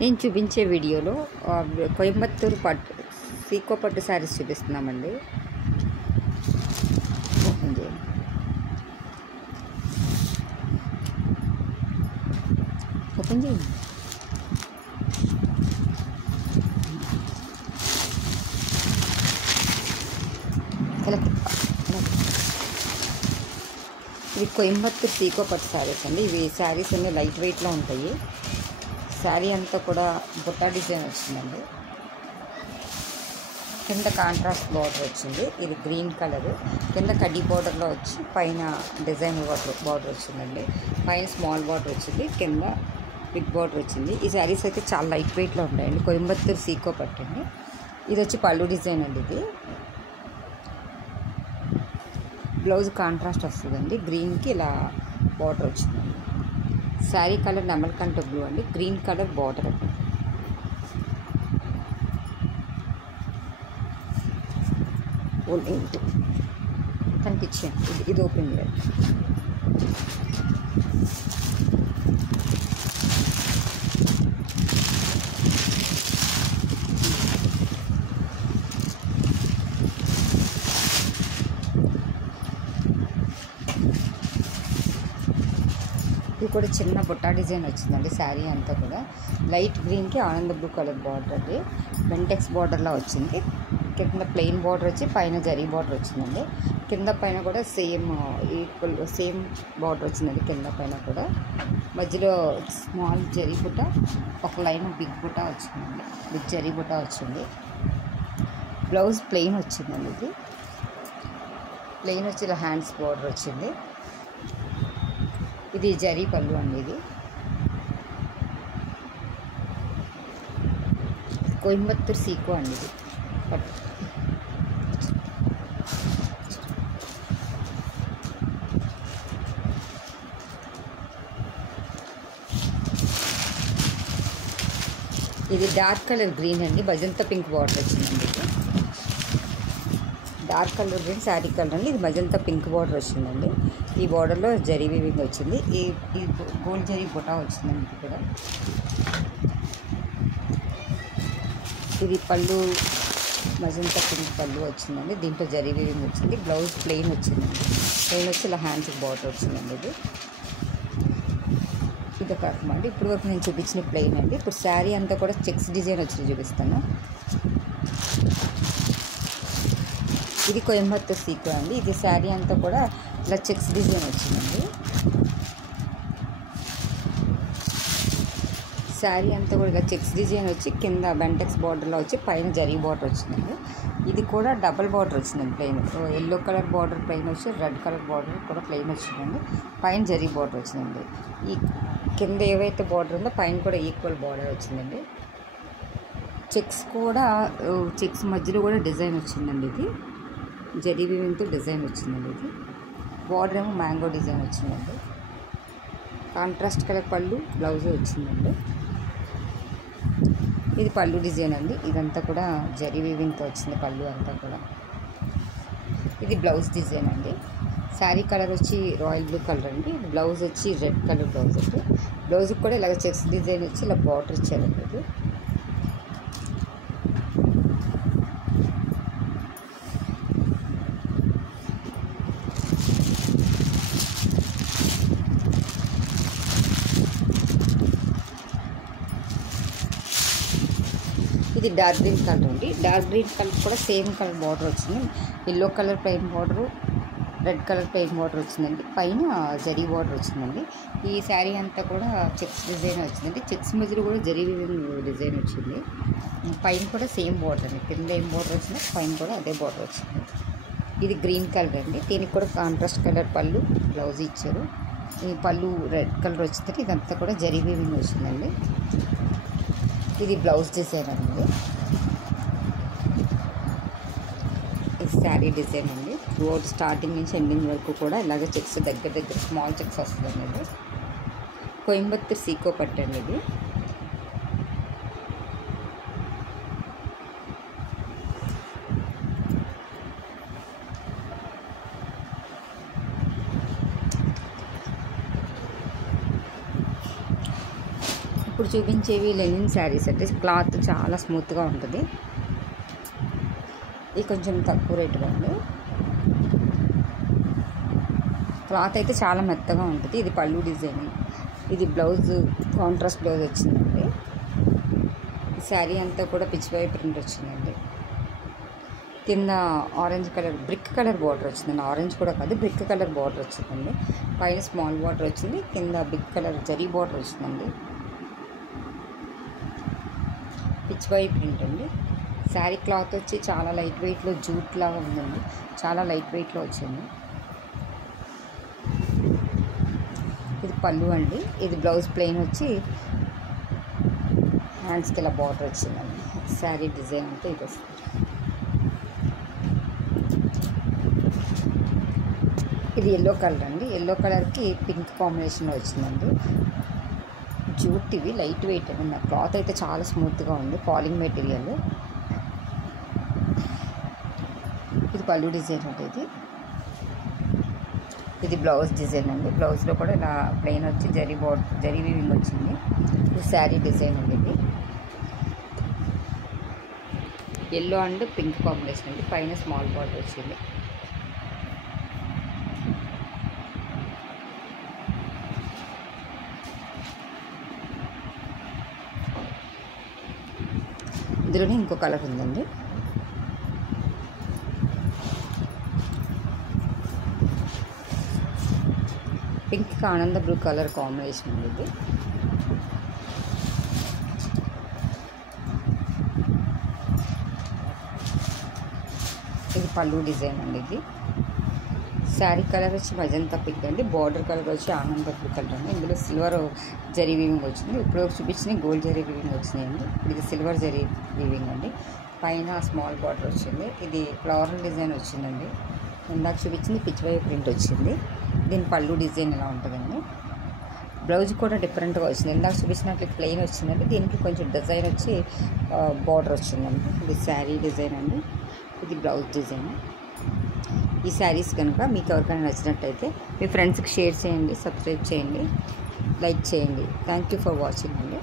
నేను చూపించే వీడియోలో కోయంబత్తూరు పట్టు సీకో పట్టు శారీస్ చూపిస్తున్నామండి. ఓపెన్ చేయండి. ఓపెన్ చేయండి. ఇవి కోయంబత్తూరు సీకో పట్టు శారీస్ అండి. ఇవి శారీస్ అన్నీ లైట్ వెయిట్లో ఉంటాయి. శారీ అంతా కూడా బుట్టా డిజైన్ వచ్చిందండి. కింద కాంట్రాస్ట్ బార్డర్ వచ్చింది. ఇది గ్రీన్ కలర్, కింద కడ్డీ బార్డర్లో వచ్చి పైన డిజైన్ బార్డర్ వచ్చిందండి. పైన స్మాల్ బార్డర్ వచ్చింది, కింద బిగ్ బార్డర్ వచ్చింది. ఈ శారీస్ అయితే చాలా లైట్ వెయిట్లో ఉంటాయండి. కోయంబత్తూరు సీకో పట్టు అండి. ఇది వచ్చి పళ్ళు డిజైన్ అండి. ఇది బ్లౌజ్ కాంట్రాస్ట్ వస్తుందండి. గ్రీన్కి ఇలా బార్డర్ వచ్చిందండి. శారీ కలర్ నెమలికంఠ బ్లూ అండి. గ్రీన్ కలర్ బార్డర్ అండి. కనిపించండి. ఇది ఓపెన్ చేయాలి. ఇది కూడా చిన్న బుట్టా డిజైన్ వచ్చిందండి. శారీ అంతా కూడా లైట్ గ్రీన్కి ఆనంద బ్లూ కలర్ బార్డర్ అండి. బెంటెక్స్ బార్డర్లా వచ్చింది. కింద ప్లెయిన్ బార్డర్ వచ్చి పైన జరీ బార్డర్ వచ్చిందండి. కింద పైన కూడా సేమ్ బార్డర్ వచ్చిందండి. కింద పైన కూడా మధ్యలో స్మాల్ జరీ బుట్ట, ఒక లైన్ బిగ్ బుట్ట వచ్చిందండి. బిగ్ జరీ బుట్ట వచ్చింది. బ్లౌజ్ ప్లెయిన్ వచ్చిందండి. ఇది ప్లెయిన్ వచ్చి ఇలా హ్యాండ్స్ బార్డర్ వచ్చింది. ఇది జరీ పళ్ళు అండి. ఇది కోయంబత్తూరు సీకో అండి. ఇది పట్టు ఇది డార్క్ కలర్ గ్రీన్ అండి. మజంతా పింక్ బార్డర్ వచ్చిందండి. ఇది dark colour green sari colour అండి. ఇది మజంతా పింక్ బార్డర్ వచ్చిందండి. ఈ బార్డర్లో జరీ వీవింగ్ వచ్చింది. ఈ గోల్డ్ జరీ బుటా వచ్చిందండి. ఇది కూడా ఇది పళ్ళు మజంతా పింక్ పళ్ళు వచ్చిందండి. దీంట్లో జరీ వీవింగ్ వచ్చింది. బ్లౌజ్ ప్లెయిన్ వచ్చిందండి. ప్లెయిన్ వచ్చి ఇలా హ్యాండ్స్కి బార్డర్ వచ్చిందండి. ఇది ఒక రకం అండి. ఇప్పుడు వరకు నేను చూపించిన ప్లెయిన్ అండి. ఇప్పుడు శారీ అంతా కూడా చెక్స్ డిజైన్ వచ్చి చూపిస్తాను. ఇది కోయంబత్తూరు సీకో అండి. ఇది శారీ అంతా కూడా ఇలా చెక్స్ డిజైన్ వచ్చిందండి. శారీ అంతా కూడా ఇలా చెక్స్ డిజైన్ వచ్చి కింద బెంటెక్స్ బార్డర్లో వచ్చి పైన జరీ బార్డర్ వచ్చిందండి. ఇది కూడా డబల్ బార్డర్ వచ్చిందండి. Plain yellow colour border plain వచ్చి రెడ్ కలర్ బార్డర్ కూడా ప్లెయిన్ వచ్చిందండి. పైన జరీ బార్డర్ వచ్చిందండి. ఈ కింద ఏవైతే బార్డర్ ఉందో పైన కూడా ఈక్వల్ బార్డర్ వచ్చిందండి. చెక్స్ మధ్యలో కూడా డిజైన్ వచ్చిందండి. ఇది జరీ వీవింగ్తో డిజైన్ వచ్చిందండి. ఇది బార్డర్ ఏమో మ్యాంగో డిజైన్ వచ్చిందండి. కాంట్రాస్ట్ కలర్ పళ్ళు, బ్లౌజ్ వచ్చిందండి. ఇది పళ్ళు డిజైన్ అండి. ఇదంతా కూడా జరీ వీవింగ్తో వచ్చింది పళ్ళు అంతా కూడా. ఇది బ్లౌజ్ డిజైన్ అండి. శారీ కలర్ వచ్చి రాయల్ బ్లూ కలర్ అండి. బ్లౌజ్ వచ్చి రెడ్ కలర్ బ్లౌజ్ అండి. బ్లౌజ్కి కూడా ఇలాగ చెక్స్ డిజైన్ వచ్చి ఇలా బార్డర్ ఇచ్చారండి. ఇది డార్క్ గ్రీన్ కలర్ అండి. డార్క్ గ్రీన్ కలర్ కూడా సేమ్ కలర్ బార్డర్ వచ్చింది. Yellow colour plain border, red colour plain border వచ్చిందండి. పైన జరీ బార్డర్ వచ్చిందండి. ఈ శారీ అంతా కూడా చెక్స్ డిజైన్ వచ్చిందండి. చెక్స్ మధ్యలో కూడా జరీ వీవింగ్ డిజైన్ వచ్చింది. పైన కూడా సేమ్ బార్డర్ అండి. కింద ఏం బార్డర్ వచ్చిందో పైన కూడా అదే బార్డర్ వచ్చింది. ఇది గ్రీన్ కలర్ అండి. దీనికి కూడా కాంట్రాస్ట్ కలర్ పళ్ళు, బ్లౌజ్ ఇచ్చారు. ఈ పళ్ళు రెడ్ కలర్ వచ్చిందండి. ఇదంతా కూడా జరీ వీవింగ్ వచ్చిందండి. ఇది బ్లౌజ్ డిజైన్ అండి. ఇది శారీ డిజైన్ అండి. రోడ్ స్టార్టింగ్ నుంచి ఎండింగ్ వరకు కూడా ఇలాగ చెక్స్ దగ్గర స్మాల్ చెక్స్ వస్తుందండి. ఇది కోయంబత్తూరు సీకో పట్టు అండి. ఇది ఇప్పుడు చూపించేవి లెనిన్ శారీస్ అంటే క్లాత్ చాలా స్మూత్గా ఉంటుంది. ఇది కొంచెం తక్కువ రేటుగా ఉంది. క్లాత్ అయితే చాలా మెత్తగా ఉంటుంది. ఇది పళ్ళు డిజైన్. ఇది బ్లౌజ్ కాంట్రాస్ట్ బ్లౌజ్ వచ్చిందండి. ఈ శారీ అంతా కూడా పిచ్చివాయి ప్రింట్ వచ్చిందండి. కింద orange colour brick colour border వచ్చిందండి. ఆరెంజ్ కూడా కాదు, బ్రిక్ కలర్ బార్డర్ వచ్చిందండి. పైన స్మాల్ బార్డర్ వచ్చింది, కింద బిగ్ కలర్ జరీ బార్డర్ వచ్చిందండి. పిచ్చివాయి ప్రింట్ అండి. శారీ క్లాత్ వచ్చి చాలా లైట్ వెయిట్లో జూట్ లాగా ఉందండి. చాలా లైట్ వెయిట్లో వచ్చింది. ఇది పళ్ళు అండి. ఇది బ్లౌజ్ ప్లెయిన్ వచ్చి హ్యాండ్స్కి ఇలా బార్డర్ వచ్చిందండి. శారీ డిజైన్ అంటే ఇది వస్తుంది. ఇది ఎల్లో కలర్ అండి. ఎల్లో కలర్కి పింక్ కాంబినేషన్లో వచ్చిందండి. జూట్ ఇవి లైట్ వెయిట్ అండి. నా క్లాత్ అయితే చాలా స్మూత్గా ఉంది. Falling material. ఇది పళ్ళు డిజైన్ అంటే ఇది బ్లౌజ్ డిజైన్ అండి. బ్లౌజ్లో కూడా ఇలా ప్లెయిన్ వచ్చి జరీ వీవింగ్ వచ్చింది. ఇది శారీ డిజైన్ అండి. ఇది ఎల్లో అండ్ పింక్ కాంబినేషన్ అండి. పైన స్మాల్ బార్డర్ వచ్చింది. ఇందులోనే ఇంకో కలర్ ఉందండి. పింక్ ఆనంద బ్లూ కలర్ కాంబినేషన్ ఉంది. ఇది పళ్ళు డిజైన్ అండి. ఇది శారీ కలర్ వచ్చి మజంతా పింక్ అండి. బార్డర్ కలర్ వచ్చి ఆనంద బ్లూ కలర్ అండి. ఇందులో సిల్వర్ జరీ వీవింగ్ వచ్చింది. ఇప్పుడు చూపించిన గోల్డ్ జరీ వీవింగ్ వచ్చినాయండి. ఇది సిల్వర్ జరీ వీవింగ్ అండి. పైన స్మాల్ బార్డర్ వచ్చింది. ఇది ఫ్లవరల్ డిజైన్ వచ్చిందండి. ఇందాక చూపించింది పిచ్చివాయి ప్రింట్ వచ్చింది. దీని పళ్ళు డిజైన్ ఇలా ఉంటుందండి. బ్లౌజ్ కూడా డిఫరెంట్గా వచ్చింది. ఇందాక చూపించినట్లు ప్లెయిన్ వచ్చిందండి. దీనికి కొంచెం డిజైన్ వచ్చి బార్డర్ వచ్చిందండి. ఇది శారీ డిజైన్ అండి. ఇది బ్లౌజ్ డిజైన్. ఈ శారీస్ కనుక మీకు ఎవరికైనా నచ్చినట్టయితే మీ ఫ్రెండ్స్కి షేర్ చేయండి, సబ్స్క్రైబ్ చేయండి, లైక్ చేయండి. థ్యాంక్ యూ ఫర్ వాచింగ్ అండి.